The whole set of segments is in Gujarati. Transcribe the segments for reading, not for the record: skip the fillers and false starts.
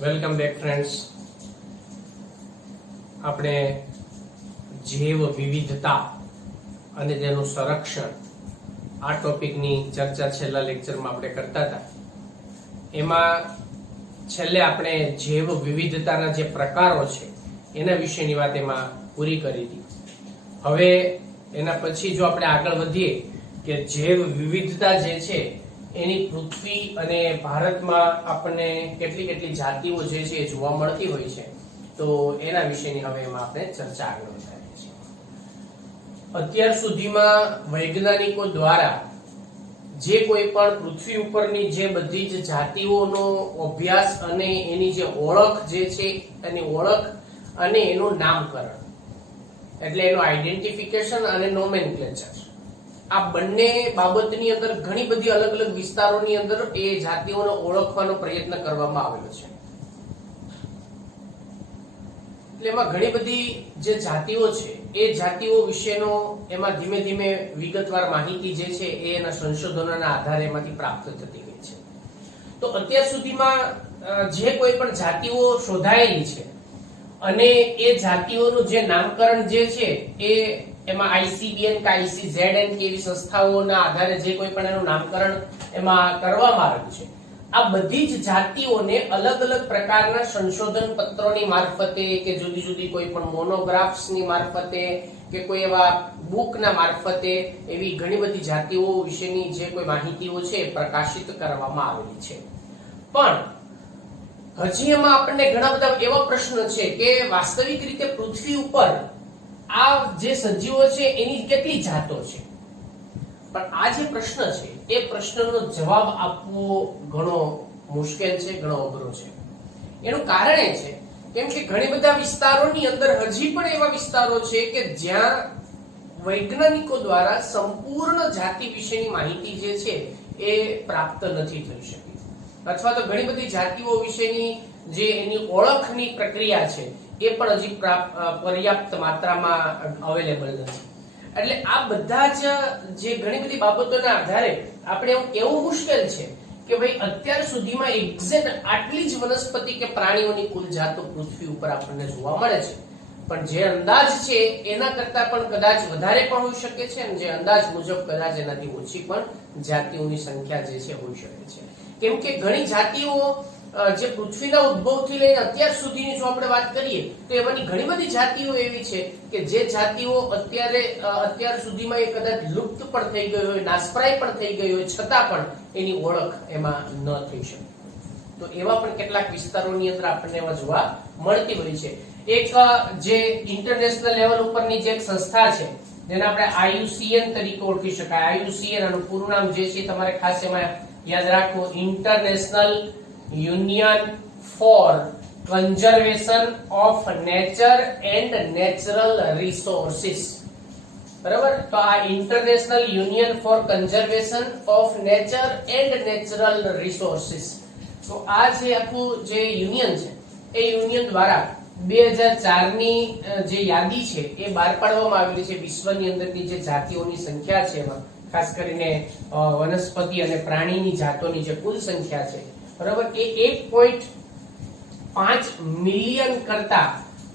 Welcome back friends. આપણે જૈવ વિવિધતા અને તેનું સંરક્ષણ આ ટોપિકની ચર્ચા છેલ્લા લેક્ચરમાં આપણે કરતા હતા. એમાં છેલ્લે આપણે જૈવ વિવિધતાના જે પ્રકારો છે એના વિશેની વાત એમાં પૂરી કરી હતી. હવે એના પછી જો આપણે આગળ વધીએ કે જૈવ વિવિધતા જે છે એની પૃથ્વી અને ભારતમાં આપણને કેટલી જાતિઓ જે છે એ જોવા મળતી હોય છે, તો એના વિશેની હવે એમાં આપણે ચર્ચા આગળ વધારીએ છીએ. અત્યાર સુધીમાં વૈજ્ઞાનિકો દ્વારા જે કોઈ પણ પૃથ્વી ઉપરની જે બધી જ જાતિઓનો અભ્યાસ અને એની જે ઓળખ જે છે એની ઓળખ અને એનું નામકરણ એટલે એનું આઈડેન્ટિફિકેશન અને નોમેનક્લેચર, આ બંને બાબતની અંદર ઘણી બધી અલગ અલગ વિસ્તારોની અંદર એ જાતિઓને ઓળખવાનો પ્રયત્ન કરવામાં આવેલો છે. એટલે એમાં ઘણી બધી જે જાતિઓ છે એ જાતિઓ વિશેનો એમાં ધીમે ધીમે વિગતવાર માહિતી જે છે એ એના સંશોધનોના આધારે એમાંથી પ્રાપ્ત થતી ગઈ છે. તો અત્યાર સુધીમાં જે કોઈ પણ જાતિઓ શોધાયેલી છે અને એ જાતિઓનું જે નામકરણ જે છે એ એમાં ICBN કે ICZN કે એવી સંસ્થાઓના આધારે જે કોઈ પણ એનું નામકરણ એમાં કરવામાં આવ્યું છે. આ બધી જ જાતિઓને અલગ અલગ પ્રકારના સંશોધન પત્રોની મારફતે કે જુદી જુદી કોઈ પણ મોનોગ્રાફ્સની મારફતે કે કોઈ એવા બુકના મારફતે એવી ઘણી બધી જાતિઓ વિશેની જે કોઈ માહિતીઓ છે પ્રકાશિત કરવામાં આવેલી છે. પણ હજી એમાં આપણને ઘણા બધા એવા પ્રશ્નો છે કે વાસ્તવિક રીતે પૃથ્વી ઉપર આ જે સજીવો છે એની કેટલી જાતો છે, પણ આ જે પ્રશ્ન છે એ પ્રશ્નનો જવાબ આપવો ઘણો મુશ્કેલ છે, ઘણો અઘરો છે. એનું કારણ એ છે કેમ કે ઘણી બધા વિસ્તારોની અંદર હજી પણ એવા વિસ્તારો છે કે જ્યાં વૈજ્ઞાનિકો દ્વારા સંપૂર્ણ જાતિ વિશેની માહિતી જે છે એ પ્રાપ્ત નથી થઈ શકી, અથવા તો ઘણી બધી જાતિઓ વિશેની જે એની ઓળખની પ્રક્રિયા છે એ પણ હજી પર્યાપ્ત માત્રામાં અવેલેબલ નથી. એટલે આ બધા જ જે ઘણી બધી બાબતોના આધારે આપણે એવું કહેવું મુશ્કેલ છે કે ભાઈ અત્યાર સુધીમાં એક્ઝેક્ટ આટલી જ વનસ્પતિ કે પ્રાણીઓની કુલ જાતો પૃથ્વી ઉપર આપણને જોવા મળે છે, પણ જે અંદાજ છે એના કરતા પણ કદાચ વધારે પણ હોઈ શકે છે અને જે અંદાજ મુજબ કદાચ એનાથી ઓછી પણ જાતિઓની સંખ્યા જે છે હોઈ શકે છે. કેમ કે ઘણી જાતિઓ જે પૃથ્વીના ઉદ્ભવથી લઈને અત્યાર સુધીની જો આપણે વાત કરીએ તો એમાંની ઘણી બધી જાતિઓ એવી છે કે જે જાતિઓ અત્યાર સુધીમાં એ કદાચ લુપ્ત પણ થઈ ગઈ હોય, નાશપ્રાય પણ થઈ ગઈ હોય, છતાં પણ એની ઓળખ એમાં ન થઈ શકે. તો એવા પણ કેટલાક વિસ્તારોની અંદર આપણને એમાં જોવા મળતી હોય છે. એક જે ઇન્ટરનેશનલ લેવલ ઉપરની જે એક સંસ્થા છે જેને આપણે IUCN તરીકે ઓળખી શકાય. IUCN આનું પૂરું નામ જે છે તમારે ખાસ એમાં યાદ રાખવું, international union for conservation of nature and natural resources. બરાબર, તો આ international union for conservation of nature and natural resources, તો આ જે આખું જે યુનિયન છે એ યુનિયન દ્વારા 2004 ની જે યાદી છે એ બહાર પાડવામાં આવેલી છે. વિશ્વની અંદરની જે જાતિઓની સંખ્યા છે એમાં ખાસ કરીને વનસ્પતિ અને પ્રાણીની જાતોની જે કુલ સંખ્યા છે, બરાબર, એ 1.5 મિલિયન કરતા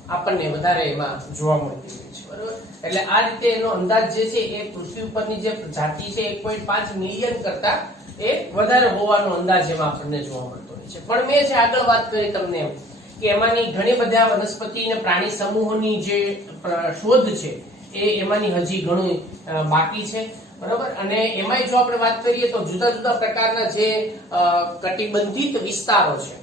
આપણને વધારે એમાં જોવા મળતી હોય છે. બરાબર, એટલે આ રીતે એનો અંદાજ જે છે એ પૃથ્વી ઉપરની જે જાતિ છે 1.5 મિલિયન કરતા એ વધારે હોવાનો અંદાજ એમાં આપણને જોવા મળતો હોય છે. પણ મેં જે આગળ વાત કરી તમને એમ કે એમાંની ઘણી બધા વનસ્પતિ અને પ્રાણી સમૂહોની જે શોધ છે એ એમાંની હજી ઘણું બાકી છે. બરાબર, અને એમાંય જો આપણે વાત કરીએ તો જુદા જુદા પ્રકારના જે કટિબંધિત વિસ્તારો છે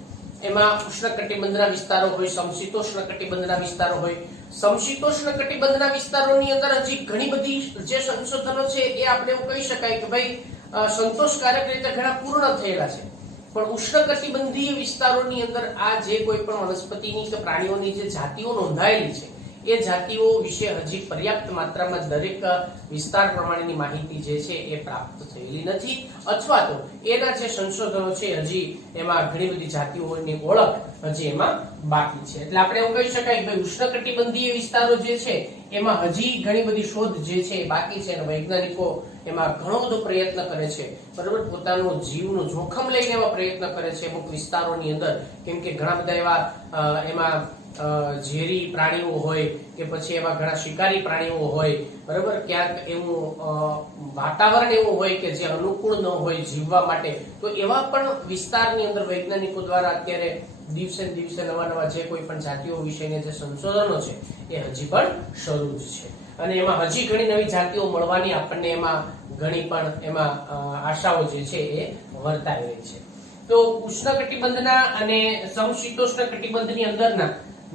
એમાં ઉષ્ણકટિબંધના વિસ્તારો હોય, સમશીતોષ્ણ કટિબંધના વિસ્તારો હોય. સમશીતોષ્ણ કટિબંધના વિસ્તારોની અંદર હજી ઘણી બધી જે સંશોધનો છે એ આપણે એવું કહી શકાય કે ભાઈ સંતોષકારક રીતે ઘણા પૂર્ણ થયેલા છે. પણ ઉષ્ણકટિબંધીય વિસ્તારોની અંદર આ જે કોઈ પણ વનસ્પતિની કે પ્રાણીઓની જે જાતિઓ નોંધાયેલી છે એ જાતિઓ વિશે હજી પર્યાપ્ત માત્રામાં દરેક વિસ્તાર પ્રમાણેની માહિતી જે છે એ પ્રાપ્ત થયેલી નથી, અથવા તો એના જે સંશોધનો છે હજી એમાં ઘણી બધી જાતિઓની ઓળખ હજી એમાં બાકી છે. એટલે આપણે એવું કહી શકાય કે ઉષ્ણકટિબંધીય વિસ્તારો જે છે એમાં હજી ઘણી બધી શોધ જે છે એ બાકી છે અને વૈજ્ઞાનિકો એમાં ઘણો બધો પ્રયત્ન કરે છે, બરાબર, પોતાનું જીવનું જોખમ લઈને એમાં પ્રયત્ન કરે છે અમુક વિસ્તારોની અંદર, કેમ કે ઘણા બધા એવા એમાં ઝેરી પ્રાણીઓ હોય કે પછી એવા ઘણા શિકારી પ્રાણીઓ હોય, બરાબર, ક્યાંક એવું વાતાવરણ એવું હોય કે જે અનુકૂળ ન હોય જીવવા માટે, તો એવા પણ વિસ્તારની અંદર વૈજ્ઞાનિકો દ્વારા અત્યારે દિવસે ને દિવસે નવા જે કોઈ પણ જાતિઓ વિશેના જે સંશોધનો છે એ હજી પણ શરૂ જ છે, અને એમાં હજી ઘણી નવી જાતિઓ મળવાની આપણને એમાં ઘણી પણ એમાં આશાઓ જે છે એ વર્તાઈ રહી છે. તો ઉષ્ણકટિબંધના અને સમશીતોષ્ણ કટિબંધની અંદરના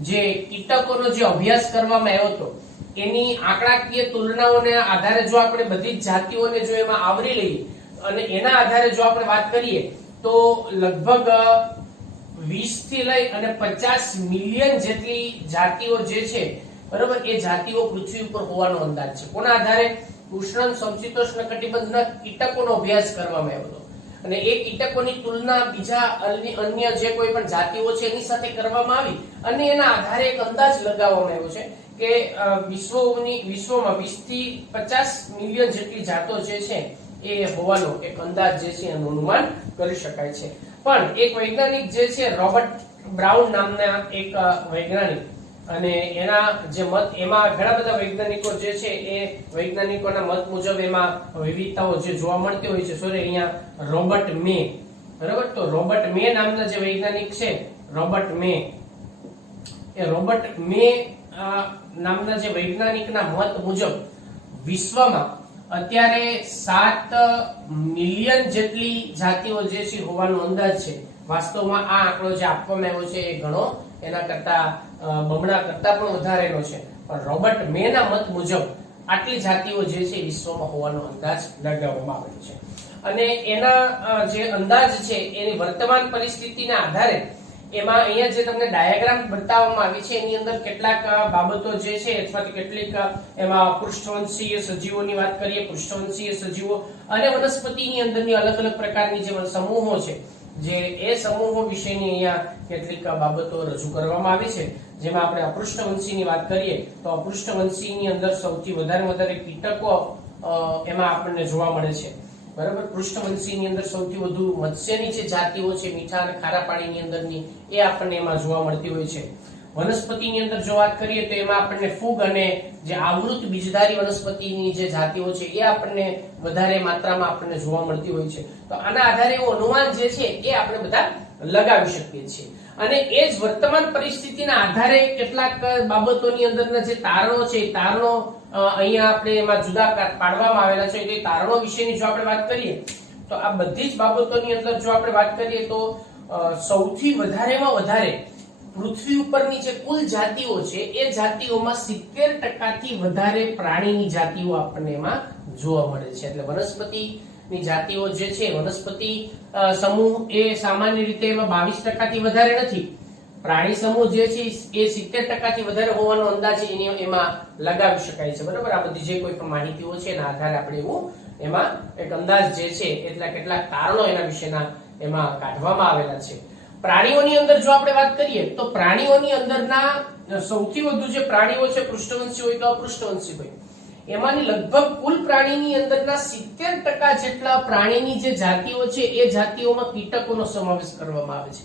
જે કીટકોનો જે અભ્યાસ કરવામાં આવ્યો હતો એની આંકડાકીય તુલનાઓના આધારે જો આપણે બધી જ જાતિઓને જો એમાં આવરી લઈએ અને એના આધારે જો આપણે વાત કરીએ તો લગભગ 20 થી લઈ અને 50 મિલિયન જેટલી જાતિઓ જે છે, બરાબર, એ જાતિઓ પૃથ્વી ઉપર હોવાનો અંદાજ છે. કોના આધારે? ઉષ્ણ સમશીતોષ્ણ કટિબંધના કીટકોનો અભ્યાસ કરવામાં આવ્યો હતો, અને એ કીટકોની તુલના બીજા અન્ય જે કોઈ પણ જાતિઓ છે એની સાથે કરવામાં આવી, અને એના આધારે એક અંદાજ લગાવવામાં આવ્યો છે કે વિશ્વમાં 20 થી 50 મિલિયન જેટલી જાતો જે છે એ હોવાનો એક અંદાજ જે છે એનું અનુમાન કરી શકાય છે. પણ એક વૈજ્ઞાનિક જે છે રોબર્ટ બ્રાઉન નામના એક વૈજ્ઞાનિક, અને એના જે મત, એમાં ઘણા બધા વૈજ્ઞાનિકો જે છે એ વૈજ્ઞાનિકોના મત મુજબ એમાં વિવિધતાઓ જે જોવા મળતી હોય છે. સોરી, અહીંયા રોબર્ટ મે, બરાબર, તો રોબર્ટ મે નામના જે વૈજ્ઞાનિક છે, રોબર્ટ મે નામના જે વૈજ્ઞાનિકના મત મુજબ વિશ્વમાં અત્યારે 7 મિલિયન જેટલી જાતિઓ જે છે હોવાનો અંદાજ છે. વાસ્તવમાં આ આંકડો જે આપવામાં આવ્યો છે એ ઘણો એના કરતા બમણા કરતા પણ વધારેનો છે, પણ રોબર્ટ મે ના મત મુજબ આટલી જાતિઓ જે છે વિશ્વમાં હોવાનો અંદાજ લગાવવામાં આવેલો છે. અને એના જે અંદાજ છે એની વર્તમાન પરિસ્થિતિના આધારે એમાં અહીંયા જે તમને ડાયાગ્રામ બતાવવામાં આવી છે એની અંદર કેટલાક બાબતો જે છે અથવા કેટલીક એમાં પૃષ્ઠવંશીય સજીવોની વાત કરીએ, પૃષ્ઠવંશીય સજીવો અને વનસ્પતિની અંદરની અલગ અલગ પ્રકારની જે સમૂહો છે, જે એ સમૂહો વિશેની અહીંયા કેટલીક બાબતો રજૂ કરવામાં આવી છે. જેમાં આપણે અપૃષ્ઠવંશીની વાત કરીએ તો અપૃષ્ઠવંશીની અંદર સૌથી વધારે કીટકો એમાં આપણને જોવા મળે છે, બરાબર. પૃષ્ઠવંશીની અંદર સૌથી વધુ મત્સ્યની જે જાતિઓ છે, મીઠા અને ખારા પાણીની અંદરની, એ આપણને એમાં જોવા મળતી હોય છે. વનસ્પતિની અંદર જો વાત કરીએ તો એમાં આપણને ફૂગ અને જે આવૃત બીજધારી વનસ્પતિની જે જાતિઓ છે એ આપણને વધારે માત્રામાં આપણને જોવા મળતી હોય છે. તો આના આધારે એવું અનુમાન જે છે એ આપણે બધા લગાવી શકીએ છીએ. અને એ જ વર્તમાન પરિસ્થિતિના આધારે કેટલાક બાબતોની અંદરના જે તારણો છે, તારણો અહીંયા આપણે એમાં જુદા પાડવામાં આવેલા છે. તો તારણો વિશેની જો આપણે વાત કરીએ તો આ બધી જ બાબતોની અંદર જો આપણે વાત કરીએ તો સૌથી વધારેમાં વધારે પૃથ્વી ઉપરની જે કુલ જાતિઓ છે એ જાતિઓમાં 70% થી વધારે પ્રાણીની જાતિઓ આપણને એમાં જોવા મળે છે. એટલે વનસ્પતિની જાતિઓ જે છે, વનસ્પતિ સમૂહ એ સામાન્ય રીતે એમાં 22% થી વધારે નથી. પ્રાણી સમૂહ જે છે એ 70% થી વધારે હોવાનો અંદાજ એમાં લગાવી શકાય છે, બરાબર. આ બધી જે કોઈ પણ માહિતીઓ છે એના આધારે આપણે એવું એમાં એક અંદાજ જે છે એટલા કેટલાક તારણો એના વિશેના એમાં કાઢવામાં આવેલા છે. પ્રાણીઓની અંદર જો આપણે વાત કરીએ તો પ્રાણીઓની અંદરના સૌથી વધુ જે પ્રાણીઓ છે, પૃષ્ઠવંશી હોય કે અપૃષ્ઠવંશી હોય, એમાંની લગભગ કુલ પ્રાણીની અંદરના 70% જેટલા પ્રાણીની જે જાતિઓ છે એ જાતિઓમાં કીટકોનો સમાવેશ કરવામાં આવે છે.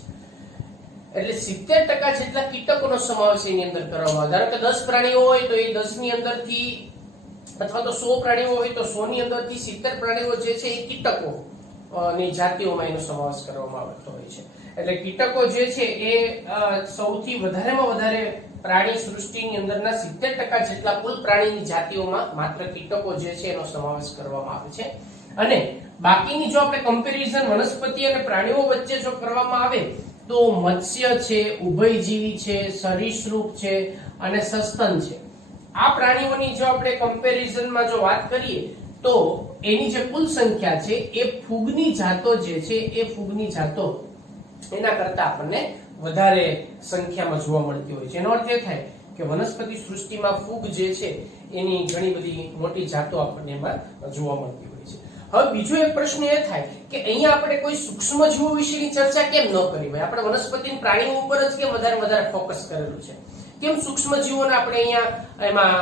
એટલે 70% જેટલા કીટકોનો સમાવેશ એની અંદર કરવામાં આવે. ધારો કે 10 પ્રાણીઓ હોય તો એ 10 ની અંદરથી, અથવા તો 100 પ્રાણીઓ હોય તો 100 ની અંદરથી 70 પ્રાણીઓ જે છે એ કીટકો ની જાતિઓમાં એનો સમાવેશ કરવામાં આવતો હોય છે. એટલે કીટકો જે છે એ સૌથી વધારેમાં વધારે પ્રાણી સૃષ્ટિની અંદરના 70% જેટલા કુલ પ્રાણીની જાતિઓમાં માત્ર કીટકો જે છે એનો સમાવેશ કરવામાં આવે છે. અને બાકીની જો આપણે કમ્પેરિઝન વનસ્પતિ અને પ્રાણીઓ વચ્ચે જો કરવામાં આવે તો મત્સ્ય છે, ઉભયજીવી છે, સરીસૃપ છે અને સસ્તન છે. આ પ્રાણીઓની જો આપણે કમ્પેરિઝનમાં જો વાત કરીએ તો એની જે કુલ સંખ્યા છે એ ફૂગની જાતો જે છે એ ફૂગની જાતો એના કરતા આપણને વધારે સંખ્યામાં જોવા મળતી હોય છે. એનો અર્થ એ થાય કે વનસ્પતિ સૃષ્ટિમાં ફૂગ જે છે એની ઘણી બધી મોટી જાતો આપણને એમાં જોવા મળતી હોય છે. હવે બીજો એક પ્રશ્ન એ થાય કે અહીંયા આપણે કોઈ સૂક્ષ્મ જીવો વિશેની ચર્ચા કેમ ન કરી હોય? આપણે વનસ્પતિ અને પ્રાણીઓ ઉપર જ કેમ વધારે ફોકસ કરેલું છે? કેમ સૂક્ષ્મ જીવોને આપણે અહીંયા એમાં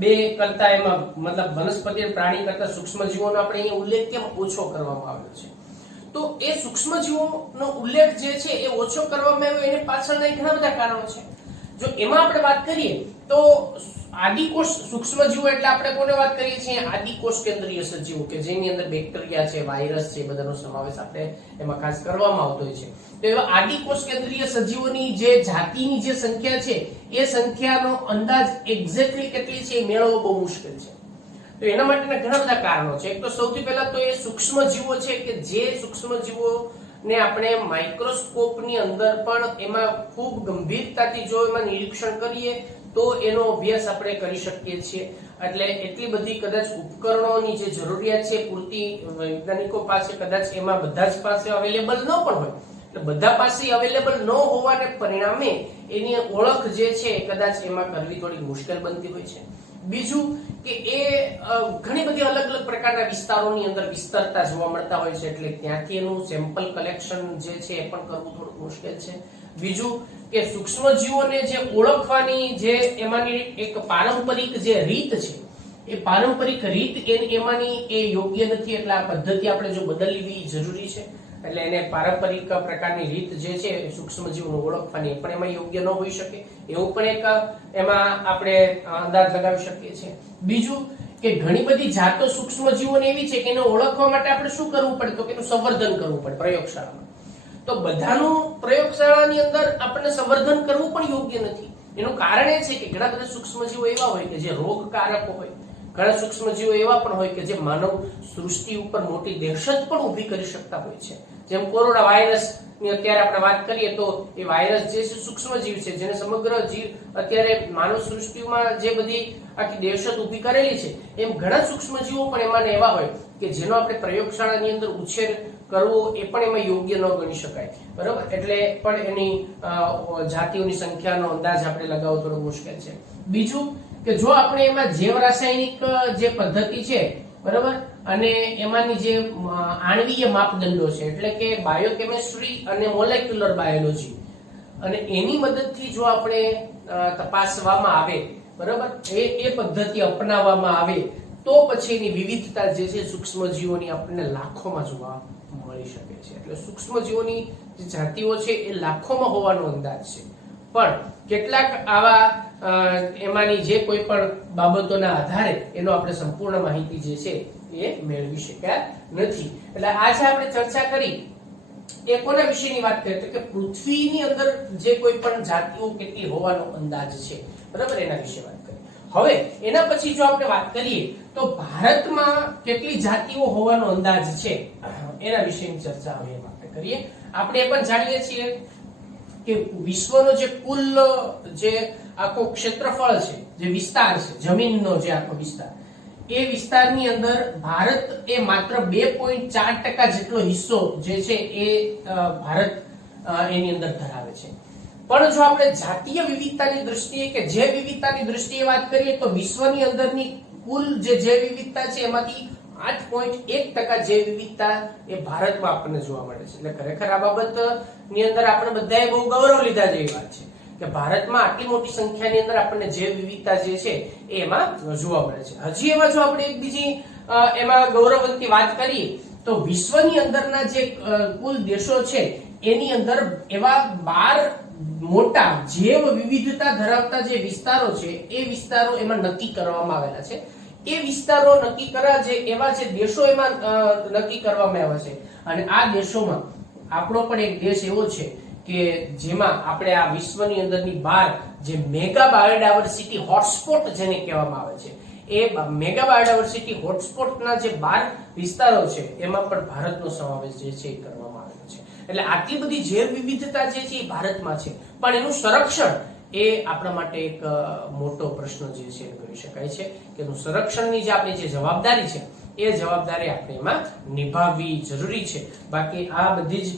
બે કરતા એમાં મતલબ વનસ્પતિ અને પ્રાણી કરતા સૂક્ષ્મજીવોનો આપણે અહીંયા ઉલ્લેખ કેમ ઓછો કરવામાં આવ્યો છે? તો એ સૂક્ષ્મજીવોનો ઉલ્લેખ જે છે એ ઓછો કરવામાં આવ્યો એની પાછળના ઘણા બધા કારણો છે. જો એમાં આપણે વાત કરીએ તો આદિકોષ સૂક્ષ્મજીવો એટલે આપણે કોને વાત કરીએ છીએ? આદિકોષ કેન્દ્રીય સજીવો કે જેની અંદર બેક્ટેરિયા છે, વાયરસ છે, બધાનો સમાવેશ આપણે એમાં ખાસ કરવામાં આવતો હોય છે. તો એવા આદિકોષ કેન્દ્રીય સજીવોની જે જાતિની જે સંખ્યા છે એ સંખ્યાનો અંદાજ એક્ઝેક્ટલી કેટલી છે એ મેળવવો બહુ મુશ્કેલ છે. તો એના માટેના ઘણા બધા કારણો છે. એક તો સૌથી પહેલા તો એ સૂક્ષ્મજીવો છે કે જે સૂક્ષ્મજીવો ને આપણે માઇક્રોસ્કોપની અંદર પણ એમાં ખૂબ ગંભીરતાથી જો એમાં નિરીક્ષણ કરીએ તો એનો અભ્યાસ આપણે કરી શકીએ છીએ. એટલે એટલી બધી કદાચ ઉપકરણોની જે જરૂરિયાત છે પૂરતી વૈજ્ઞાનિકો પાસે કદાચ એમાં બધા જ પાસે અવેલેબલ ન પણ હોય. એટલે બધા પાસે અવેલેબલ ન હોવાને પરિણામે એની ઓળખ જે છે કદાચ એમાં કરવી થોડી મુશ્કેલ બનતી હોય છે. બીજું કે એ ઘણી બધી અલગ અલગ પ્રકારના વિસ્તારોની અંદર વિસ્તરતા જોવા મળતા હોય છે. એટલે ત્યાંથી એનું સેમ્પલ કલેક્શન જે છે એ પણ કરવું થોડું મુશ્કેલ છે. બીજું કે સૂક્ષ્મજીવોને જે ઓળખવાની જે એમાંની એક પારંપરિક જે રીત છે એ પારંપરિક રીત એમાંની એ યોગ્ય નથી. એટલે આ પદ્ધતિ આપણે જો બદલવી જરૂરી છે. એટલે એને પારંપરિક પ્રકારની રીત જે છે સૂક્ષ્મજીવોને ઓળખવાની પણ એમાં યોગ્ય ન હોઈ શકે એવું પણ એક એમાં આપણે અંદાજ લગાવી શકીએ છીએ. બીજું કે ઘણી બધી જાતો સૂક્ષ્મજીવોની એવી છે કે એને ઓળખવા માટે આપણે શું કરવું પડે? તો કે એનું સંવર્ધન કરવું પડે પ્રયોગશાળામાં. તો બધાનું પ્રયોગશાળાની અંદર આપણને સંવર્ધન કરવું પણ યોગ્ય નથી. એનું કારણ એ છે કે ઘણા બધા સૂક્ષ્મજીવો એવા હોય કે જે રોગકારક હોય. ઘણા સૂક્ષ્મજીવો એવા પણ હોય કે જે માનવ સૃષ્ટિ ઉપર મોટી દહેશત પણ ઊભી કરી શકતા હોય છે. જેમ કોરોના વાયરસ ની અત્યારે આપણે વાત કરીએ તો એ વાયરસ જે છે સૂક્ષ્મજીવ છે જેને સમગ્ર જીવ અત્યારે માનવ સૃષ્ટિમાં જે બધી આખી દહેશત ઊભી કરેલી છે એમ ઘણા સૂક્ષ્મજીવો પણ એમાં એવા હોય કે જેનો આપણે પ્રયોગશાળાની અંદર ઉછેર કરવો એ પણ એમાં યોગ્ય ન ગણી શકાય. બરોબર? એટલે પણ એની જાતિઓની સંખ્યાનો અંદાજ આપણે લગાવવો થોડો મુશ્કેલ છે. બીજું કે જો આપણે એમાં જૈવ રાસાયણિક જે પદ્ધતિ છે બરોબર અને એમાંની જે આણ્વીય માપદંડો છે એટલે કે બાયોકેમિસ્ટ્રી અને મોલેક્યુલર બાયોલોજી અને એની મદદથી જો આપણે તપાસવામાં આવે બરોબર એ પદ્ધતિ અપનાવવામાં આવે તો પછી એની વિવિધતા જે છે સૂક્ષ્મજીવોની આપણને લાખોમાં જોવા મળી શકે છે. એટલે સૂક્ષ્મજીવોની જે જાતિઓ છે એ લાખોમાં હોવાનો અંદાજ છે. પણ કેટલાક આવા એમાંની જે કોઈ પણ બાબતોના આધારે એનો આપણે સંપૂર્ણ માહિતી જે છે એ મેળવી શક્યા નથી. એટલે આજે આપણે ચર્ચા કરી એ કોના વિશેની વાત કરીએ તો કે પૃથ્વીની અંદર જે કોઈ પણ જાતિઓ કેટલી હોવાનો અંદાજ છે બરાબર એના વિશે વાત કરીએ. હવે એના પછી જો આપણે વાત કરીએ તો ભારતમાં કેટલી જાતિઓ હોવાનો અંદાજ છે એના વિશેની ચર્ચા હવે આપણે કરીએ. આપણે એ પણ જાણીએ છીએ કે વિશ્વનો જે કુલ જે આખો ક્ષેત્રફળ છે જે વિસ્તાર છે જમીનનો જે આખો વિસ્તાર એ વિસ્તારની અંદર ભારત એ માત્ર 2.4% જેટલો હિસ્સો જે છે એ ભારત એની અંદર ધરાવે છે. પણ જો આપણે જાતીય વિવિધતાની દ્રષ્ટિએ કે જૈવ વિવિધતાની દ્રષ્ટિએ વાત કરીએ તો વિશ્વની અંદરની કુલ જે જૈવ વિવિધતા છે એમાંથી 8.1% જૈવ વિવિધતા એ ભારતમાં આપણને જોવા મળે છે. એટલે ખરેખર આ બાબતની અંદર આપણે બધાએ બહુ ગૌરવ લીધા જેવી વાત છે કે ભારતમાં આટલી મોટી સંખ્યાની અંદર આપણને જૈવ વિવિધતા જે છે એ એમાં જોવા મળે છે. હજી એમાં જો આપણે એક બીજી એમાં ગૌરવવંતી વાત કરીએ તો વિશ્વની અંદરના જે કુલ દેશો છે એની અંદર એવા 12 મોટા જૈવ વિવિધતા ધરાવતા જે વિસ્તારો છે એ વિસ્તારો એમાં નક્કી કરવામાં આવેલા છે. એ વિસ્તારો નક્કી કરવા જે એવા જે દેશો એમાં નક્કી કરવામાં આવ્યા છે અને આ દેશોમાં આપણો પણ એક દેશ એવો છે કે જેમાં આપણે આ વિશ્વની અંદરની 12 જે મેગા બાયોડાયવર્સિટી હોટસ્પોટ જેને કહેવામાં આવે છે એ મેગા બાયોડાયવર્સિટી હોટસ્પોટના જે 12 વિસ્તારો છે એમાં પણ ભારતનો સમાવેશ જે છે એ કરવામાં આવ્યો છે. એટલે આટલી બધી જૈવ વિવિધતા જે છે એ ભારતમાં છે પણ એનું સંરક્ષણ એ આપણા માટે એક મોટો પ્રશ્ન જે છે કરી શકાય છે કે એનું સંરક્ષણની જે આપણી જે જવાબદારી છે એ જવાબદારી આપણે એમાં નિભાવવી જરૂરી છે. બાકી આ બધી જ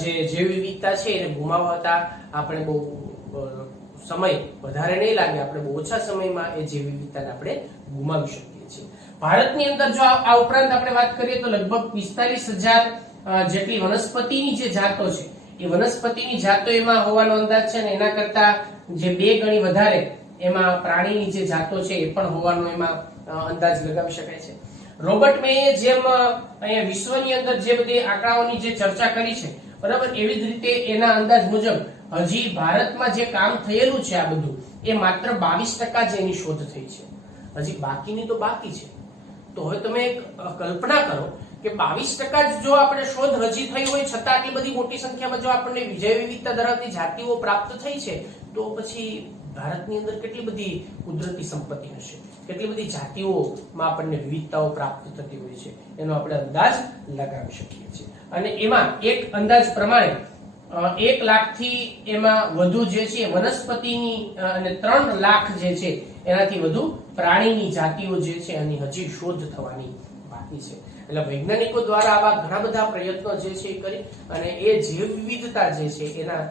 જે જૈવ વિવિધતા છે એને ગુમાવતા આપણે બહુ સમય વધારે નહીં લાગે, આપણે બહુ ઓછા સમયમાં એ જૈવ વિવિધતાને આપણે ગુમાવી શકીએ છીએ. ભારતની અંદર જો આ ઉપરાંત આપણે વાત કરીએ તો લગભગ 45,000 જેટલી વનસ્પતિની જે જાતો છે એ વનસ્પતિની જાતો એમાં હોવાનો અંદાજ છે અને એના કરતા જે 2 ગણી વધારે એમાં પ્રાણીની જે જાતો છે એ પણ હોવાનો એમાં અંદાજ લગાવી શકાય છે. રોબર્ટ મેએ જેમ અહીંયા વિશ્વની અંદર જે બધી આંકડાઓની જે ચર્ચા કરી છે બરાબર, એવી જ રીતે એના અંદાજ મુજબ હજી ભારતમાં જે કામ થયેલું છે આ બધું એ માત્ર 22% જ એની શોધ થઈ છે. હજી બાકીની તો બાકી છે. તો હવે તમે એક કલ્પના કરો કે 22% જ જો આપણે શોધ હજી થઈ હોય છતાં આટલી બધી મોટી સંખ્યામાં જો આપણને જૈવ વિવિધતા ધરાવતી જાતિઓ પ્રાપ્ત થઈ છે, તો પછી ભારતની અંદર કેટલી બધી કુદરતી સંપત્તિ હશે, કેટલી બધી જાતિઓમાં આપણને વિવિધતાઓ પ્રાપ્ત થતી હોય છે, એનો આપણે અંદાજ લગાવી શકીએ છીએ. અને એમાં એક અંદાજ પ્રમાણે 1 લાખથી એમાં વધુ જે છે વનસ્પતિની અને 3 લાખ જે છે એનાથી વધુ પ્રાણીની જાતિઓ જે છે એની હજી શોધ થવાની બાકી છે. એટલે વૈજ્ઞાનિકો દ્વારા આવા ઘણા બધા પ્રયત્નો જે છે એ કરી અને એ જૈવ વિવિધતા જે છે એના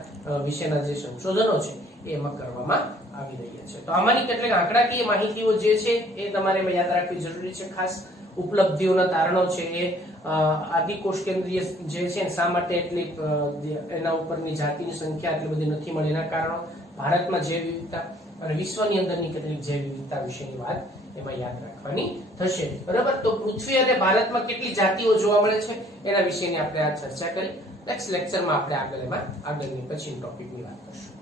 વિશેના જે સંશોધનો છે એમાં કરવામાં આવી રહ્યા છે. તો આમાંની કેટલીક આંકડાકીય માહિતીઓ જે છે એ તમારે યાદ રાખવી જરૂરી છે. ખાસ ઉપલબ્ધિઓના તારણો છે એ આદિકોષ કેન્દ્રીય જે છે શા માટે એટલી એના ઉપરની જાતિની સંખ્યા એટલી બધી નથી મળી, એના કારણો, ભારતમાં જૈવ વિવિધતા અને વિશ્વની અંદરની કેટલીક જૈવ વિવિધતા વિશેની વાત એમાં યાદ રાખવાની થશે. બરાબર, તો પૃથ્વી અને ભારતમાં કેટલી જાતિઓ જોવા મળે છે એના વિશેની આપણે આ ચર્ચા કરી. નેક્સ્ટ લેક્ચરમાં આપણે આગળની પછીની ટોપિકની વાત કરશું.